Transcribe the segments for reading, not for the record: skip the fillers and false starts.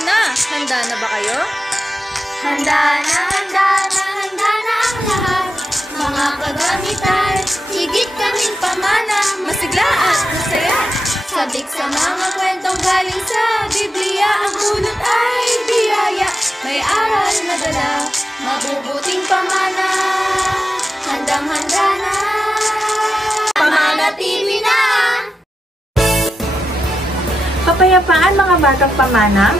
pamana! Handa na ba kayo? Handa na ang lahat. Mga kagamitan, higit kaming pamana. Masigla at masaya. Sabik sa mga kwentong galing sa Biblia. Ang bunot ay biyaya, may aral na dala. Mabubuting pamana, handang-handa na. Pamana TV na! Kapayapaan mga batang pamana,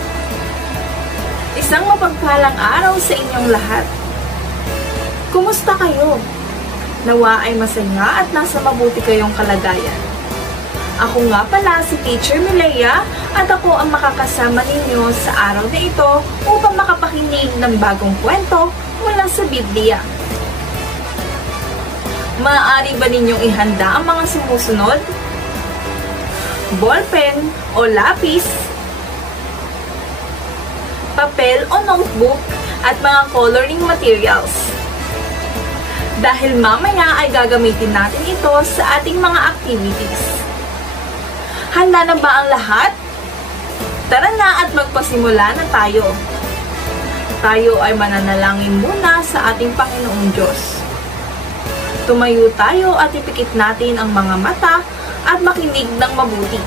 isang mapagpalang araw sa inyong lahat. Kumusta kayo? Nawa ay masaya at nasa mabuti kayong kalagayan. Ako nga pala si Teacher Milea at ako ang makakasama ninyo sa araw na ito upang makapakinig ng bagong kwento mula sa Biblia. Maaari ba ninyong ihanda ang mga sumusunod? Ballpen o lapis, papel o notebook at mga coloring materials. Dahil mamaya ay gagamitin natin ito sa ating mga activities. Handa na ba ang lahat? Tara na at magpasimula na tayo. Tayo ay mananalangin muna sa ating Panginoong Diyos. Tumayo tayo at ipikit natin ang mga mata at makinig ng mabuti.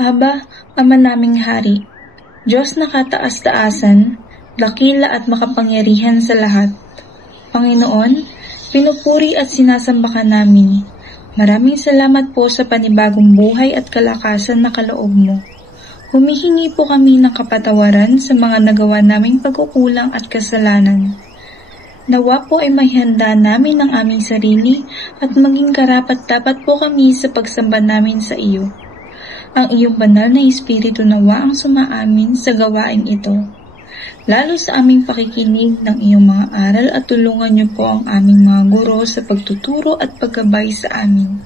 Aba, Ama naming Hari, Diyos na kataas-taasan, dakila at makapangyarihan sa lahat. Panginoon, pinupuri at sinasamba ka namin. Maraming salamat po sa panibagong buhay at kalakasan na kaloob mo. Humihingi po kami ng kapatawaran sa mga nagawa naming pagkukulang at kasalanan. Nawa po ay mahihanda namin ang aming sarili at maging karapat-dapat po kami sa pagsamba namin sa iyo. Ang iyong banal na Espiritu nawa ang sumaamin sa gawain ito. Lalo sa aming pakikinig ng iyong mga aral at tulungan niyo po ang aming mga guro sa pagtuturo at paggabay sa amin.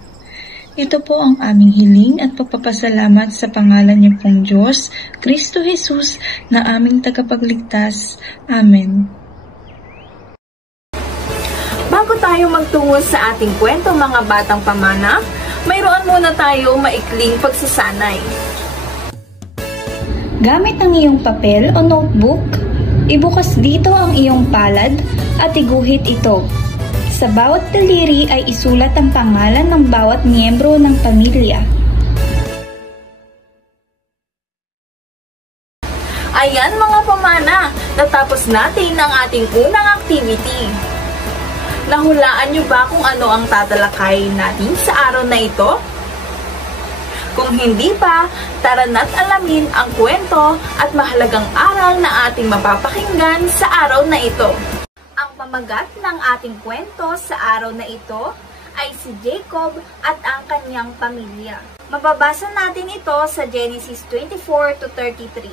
Ito po ang aming hiling at pagpapasalamat sa pangalan niyo pong Diyos, Kristo Jesus, na aming tagapagligtas. Amen. Bago tayo magtungo sa ating kwento mga batang pamana, mayroon muna tayo maikling pagsasanay. Gamit ang iyong papel o notebook, ibukas dito ang iyong palad at iguhit ito. Sa bawat daliri ay isulat ang pangalan ng bawat miyembro ng pamilya. Ayan mga pamana, natapos natin ang ating unang activity. Nahulaan niyo ba kung ano ang tatalakayin natin sa araw na ito? Kung hindi pa, tara na't alamin ang kwento at mahalagang aral na ating mapapakinggan sa araw na ito. Ang pamagat ng ating kwento sa araw na ito ay si Jacob at ang kanyang pamilya. Mababasa natin ito sa Genesis 24-33.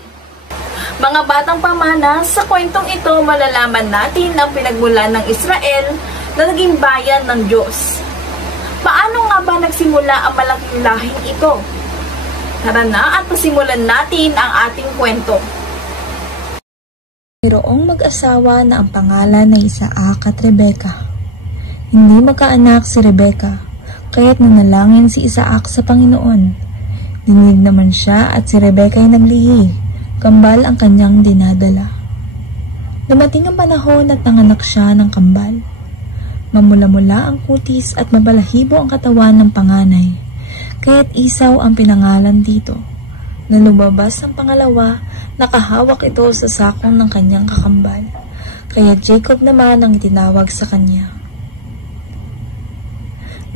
Mga batang pamana, sa kwentong ito malalaman natin ang pinagmulan ng Israel na naging bayan ng Diyos. Paano nga ba nagsimula ang malaking lahing ito? Tara na at pasimulan natin ang ating kwento. Mayroong mag-asawa na ang pangalan ay Isaac at Rebecca. Hindi magkaanak si Rebecca, kaya't nanalangin si Isaac sa Panginoon. Dinig naman siya at si Rebecca ay naglihi, kambal ang kanyang dinadala. Dumating ang panahon at nanganak siya ng kambal. Mamula-mula ang kutis at mabalahibo ang katawan ng panganay, kaya't Isaw ang pinangalan dito. Nang lumabas ang pangalawa, nakahawak ito sa sakong ng kanyang kakambal, kaya Jacob naman ang itinawag sa kanya.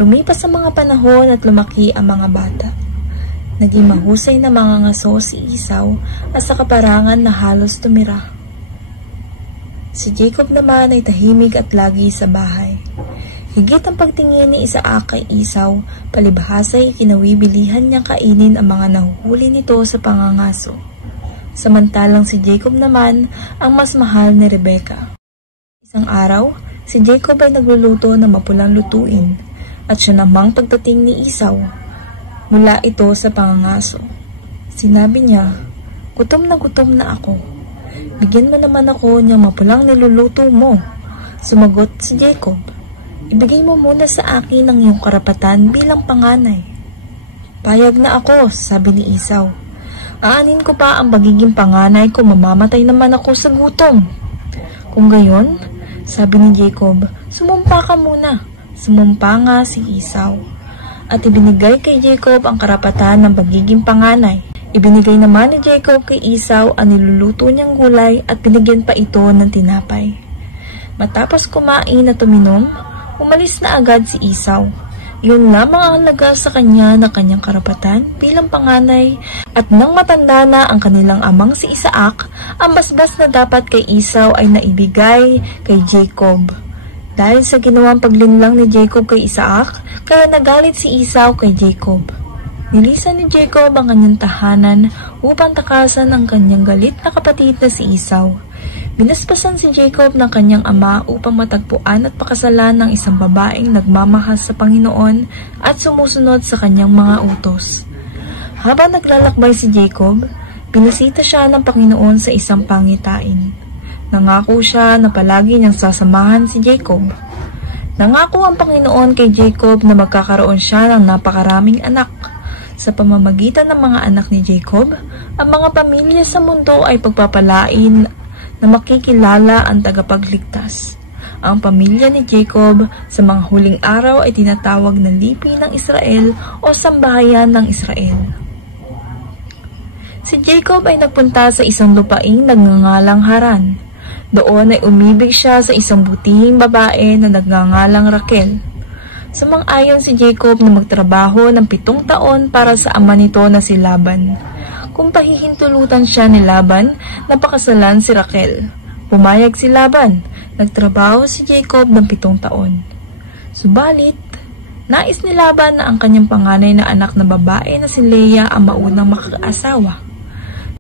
Lumipas ang mga panahon at lumaki ang mga bata. Naging mahusay na mga ngaso si Isaw at sa kaparangan na halos tumira. Si Jacob naman ay tahimik at lagi sa bahay. Higit ang pagtingin ni Isaac kay Isaw, palibhasa'y kinawibilihan niyang kainin ang mga nahuhuli nito sa pangangaso. Samantalang si Jacob naman ang mas mahal ni Rebecca. Isang araw, si Jacob ay nagluluto ng mapulang lutuin at siya namang pagdating ni Isaw. Mula ito sa pangangaso. Sinabi niya, gutom na ako. Bigyan mo naman ako niyang mapulang niluluto mo. Sumagot si Jacob, ibigay mo muna sa akin ang iyong karapatan bilang panganay. Payag na ako, sabi ni Isaw. Aanin ko pa ang pagiging panganay kung mamamatay naman ako sa gutom. Kung gayon, sabi ni Jacob, sumumpa ka muna. Sumumpa nga si Esau. At ibinigay kay Jacob ang karapatan ng pagiging panganay. Ibinigay naman ni Jacob kay Esau ang niluluto niyang gulay at binigyan pa ito ng tinapay. Matapos kumain at uminom, umalis na agad si Esau. Yun lamang ang halaga sa kanya ng kanyang karapatan bilang panganay, at nang matanda na ang kanilang amang si Isaac, ang basbas na dapat kay Esau ay naibigay kay Jacob. Dahil sa ginawang paglinlang ni Jacob kay Isaac, kaya nagalit si Esau kay Jacob. Nilisan ni Jacob ang kanyang tahanan upang takasan ang kanyang galit na kapatid na si Esau. Binasbasan si Jacob ng kanyang ama upang matagpuan at pakasalan ng isang babaeng nagmamahal sa Panginoon at sumusunod sa kanyang mga utos. Habang naglalakbay si Jacob, binisita siya ng Panginoon sa isang pangitain. Nangako siya na palagi niyang sasamahan si Jacob. Nangako ang Panginoon kay Jacob na magkakaroon siya ng napakaraming anak. Sa pamamagitan ng mga anak ni Jacob, ang mga pamilya sa mundo ay pagpapalain na makikilala ang tagapagligtas. Ang pamilya ni Jacob sa mga huling araw ay tinatawag na lipi ng Israel o sambahayan ng Israel. Si Jacob ay nagpunta sa isang lupaing nagngangalang Haran. Doon ay umibig siya sa isang butihing babae na nagngangalang Raquel. Sumang-ayon si Jacob na magtrabaho ng 7 taon para sa ama nito na si Laban. Kung pahihintulutan siya ni Laban, napakasalan si Raquel. Pumayag si Laban. Nagtrabaho si Jacob ng 7 taon. Subalit, nais ni Laban na ang kanyang panganay na anak na babae na si Leah ang maunang makakaasawa.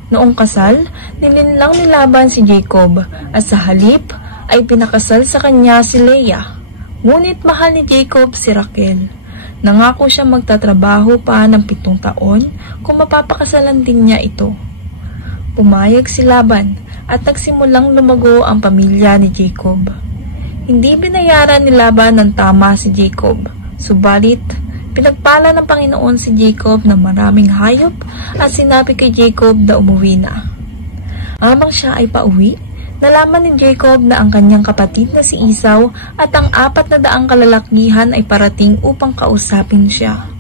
Noong kasal, nilinlang ni Laban si Jacob at sa halip ay pinakasal sa kanya si Leah. Ngunit mahal ni Jacob si Raquel. Nangako siya magtatrabaho pa ng 7 taon kung mapapakasalan din niya ito. Pumayag si Laban at nagsimulang lumago ang pamilya ni Jacob. Hindi binayaran ni Laban ng tama si Jacob, subalit pinagpala ng Panginoon si Jacob ng maraming hayop at sinabi kay Jacob na umuwi na. Habang siya ay pauwi, nalaman ni Jacob na ang kanyang kapatid na si Esau at ang 400 kalalakihan ay parating upang kausapin siya.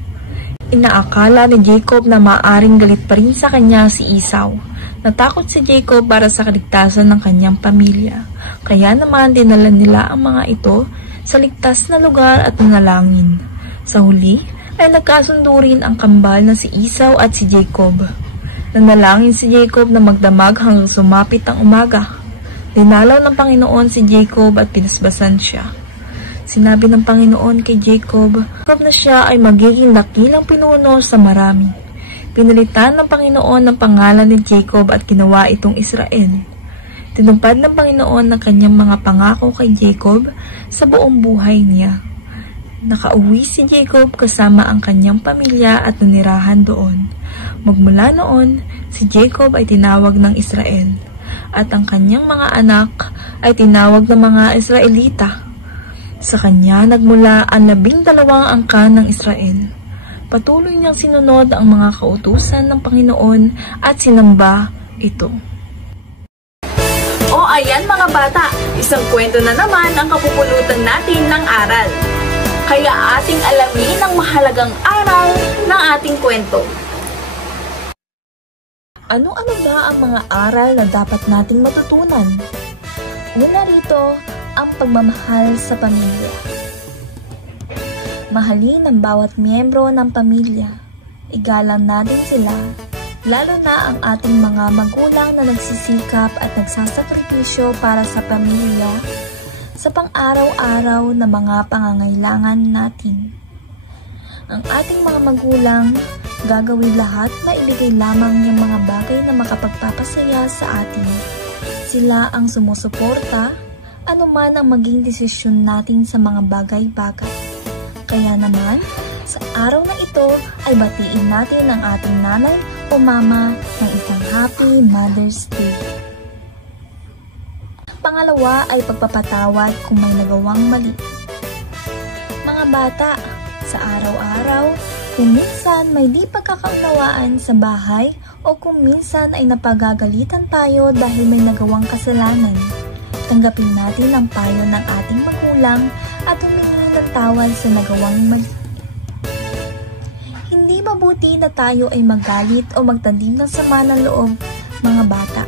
Inaakala ni Jacob na maaring galit pa rin sa kanya si Esau. Natakot si Jacob para sa kaligtasan ng kanyang pamilya. Kaya naman dinala nila ang mga ito sa ligtas na lugar at nanalangin. Sa huli ay nagkasundo rin ang kambal na si Esau at si Jacob. Nanalangin si Jacob na magdamag hanggang sumapit ang umaga. Dinalaw ng Panginoon si Jacob at pinasbasan siya. Sinabi ng Panginoon kay Jacob na siya ay magiging dakilang pinuno sa marami. Pinalitan ng Panginoon ng pangalan ni Jacob at ginawa itong Israel. Tinupad ng Panginoon ng kanyang mga pangako kay Jacob sa buong buhay niya. Nakauwi si Jacob kasama ang kanyang pamilya at nanirahan doon. Magmula noon, si Jacob ay tinawag ng Israel. At ang kanyang mga anak ay tinawag na mga Israelita. Sa kanya nagmula ang 12 angkan ng Israel. Patuloy niyang sinunod ang mga kautusan ng Panginoon at sinamba ito. O ayan mga bata, isang kwento na naman ang kapupulutan natin ng aral. Kaya ating alamin ang mahalagang aral ng ating kwento. Ano-ano ba ang mga aral na dapat nating matutunan? Una rito, ang pagmamahal sa pamilya. Mahalin ang bawat miyembro ng pamilya. Igalang natin sila, lalo na ang ating mga magulang na nagsisikap at nagsasakripisyo para sa pamilya sa pang-araw-araw na mga pangangailangan natin. Ang ating mga magulang gagawin lahat na ibigay lamang yung mga bagay na makapagpapasaya sa atin. Sila ang sumusuporta, anuman ang maging desisyon natin sa mga bagay-bagay. Kaya naman, sa araw na ito ay batiin natin ang ating nanay o mama ng isang Happy Mother's Day. Pangalawa ay pagpapatawad kung may nagawang mali. Mga bata, sa araw-araw, kung minsan may di pagkakaunawaan sa bahay o kung minsan ay napagagalitan tayo dahil may nagawang kasalanan. Tanggapin natin ang payo ng ating magulang at humingi ng tawad sa nagawang mali. Hindi mabuti na tayo ay magalit o magtanim ng sama ng loob, mga bata.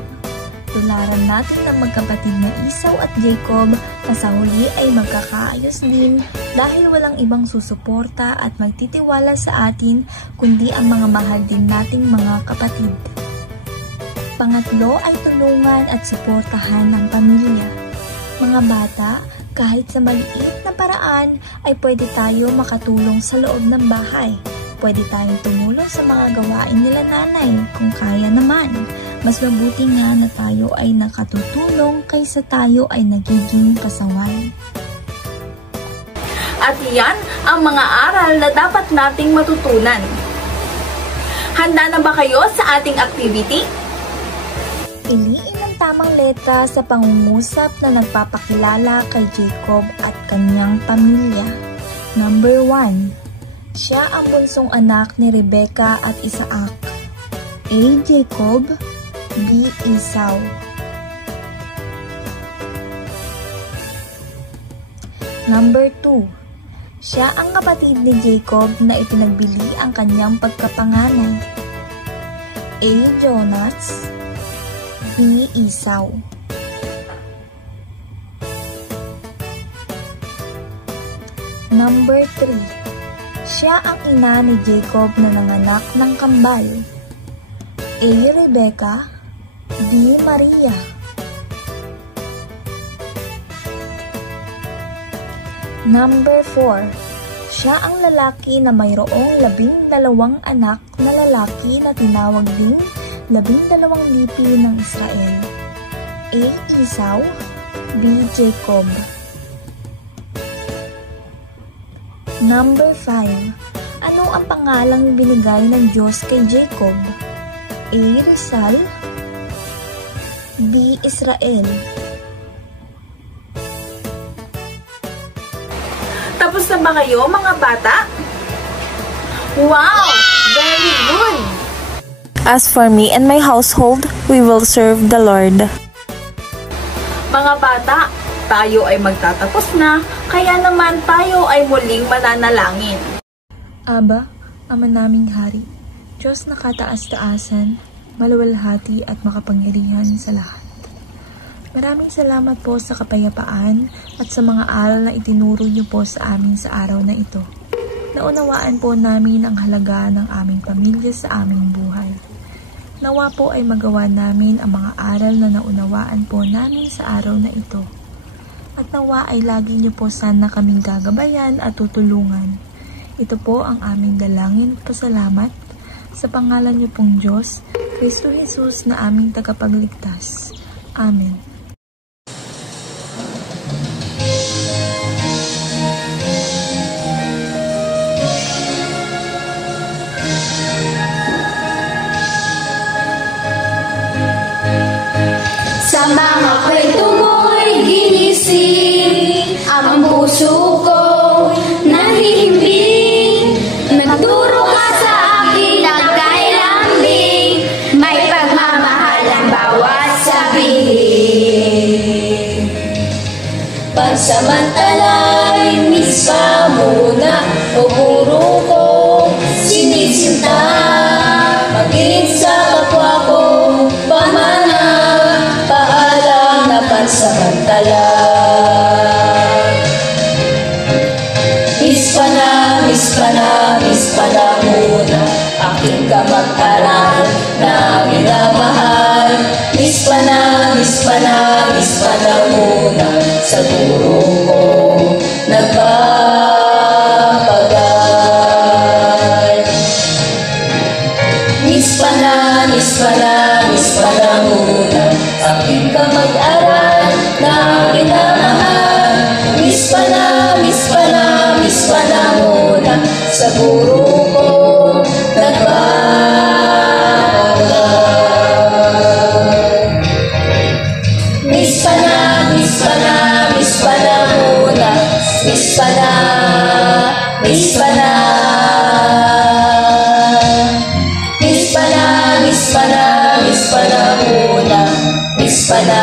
Tularan natin ang magkapatid na Esau at Jacob na sa huli ay magkakaayos din dahil walang ibang susuporta at magtitiwala sa atin kundi ang mga mahal din nating mga kapatid. Pangatlo ay tulungan at suportahan ng pamilya. Mga bata, kahit sa maliit na paraan ay pwede tayo makatulong sa loob ng bahay. Pwede tayong tumulong sa mga gawain nila nanay kung kaya naman. Mas mabuti nga na tayo ay nakatutulong kaysa tayo ay nagiging pasaway. At yan ang mga aral na dapat nating matutunan. Handa na ba kayo sa ating activity? Piliin ang tamang letra sa pangungusap na nagpapakilala kay Jacob at kanyang pamilya. Number 1. Siya ang bunsong anak ni Rebecca at Isaac. A. Jacob, B. Esau. Number 2. Siya ang kapatid ni Jacob na ipinagbili ang kanyang pagkapanganay. A. Jonas, B. Esau. Number 3. Siya ang ina ni Jacob na nanganak ng kambal. A. Rebecca, B. Maria. Number 4. Siya ang lalaki na mayroong 12 anak na lalaki na tinawag ding 12 lipi ng Israel. A. Esau, B. Jacob. Number 5. Ano ang pangalang binigay ng Diyos kay Jacob? A. Rizal, B. Israel. Tapos na ba kayo mga bata? Wow! Very good! As for me and my household, we will serve the Lord. Mga bata, tayo ay magtatapos na, kaya naman tayo ay muling mananalangin. Aba, Ama naming Hari, Diyos na kataas-taasan, maluwalhati at makapangyarihan sa lahat. Maraming salamat po sa kapayapaan at sa mga aral na itinuro niyo po sa amin sa araw na ito. Naunawaan po namin ang halaga ng aming pamilya sa aming buhay. Nawa po ay magawa namin ang mga aral na naunawaan po namin sa araw na ito. At nawa ay lagi niyo po sana kaming gagabayan at tutulungan. Ito po ang aming dalangin at pasalamat sa pangalan niyo pong Diyos, Kristo Jesus na aming tagapagligtas. Amen. Sa mga kwento mo'y ginising ang puso ko nahihimbing. Nagturo ka sa akin nagkailambing, may pagmamahal ang bawat sabihin. Pansamantala'y mispa muna o puro ko sinisinta, maging sa kapwa ko pamana, paalam na pansamantala. Mispa na muna aking kamag-aral na minamahal. Mispa na muna sa guro ko nagpapagal. Mispa na muna aking kamag-aral na minamahal. Mispa na muna sa guro ko nagpapagal. Mispa na muna. Mispa na Panalangin